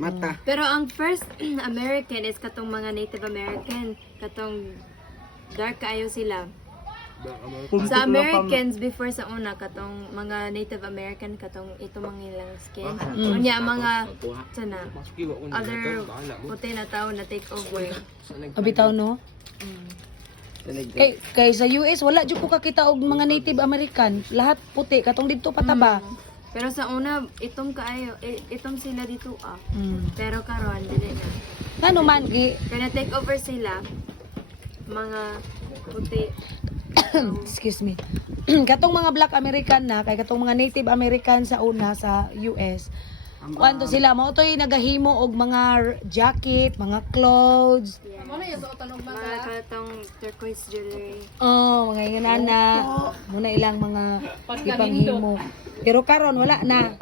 Mata. Pero ang first American is katong mga Native American, katong dark kaayo sila. Sa Americans before sa una katong mga Native American katong ito mga ilang skin. Unya mga sana other puti na tao na take over. Abitaw no? Kay sa US wala jud ko kakita og mga Native American, lahat puti katong didto pataba. Pero sa una itong kaayo itong sila dito Pero karon dili na. Ano man Kaya take over sila mga puti. excuse me. Katong mga Black American na kay katong mga Native American sa una sa US. Kuanto sila mao toy nagahimo og mga jacket, mga clothes. Mga katong turquoise jewelry. Oh, mga inganana. Muna ilang mga ipanghimo. Pero karon wala na.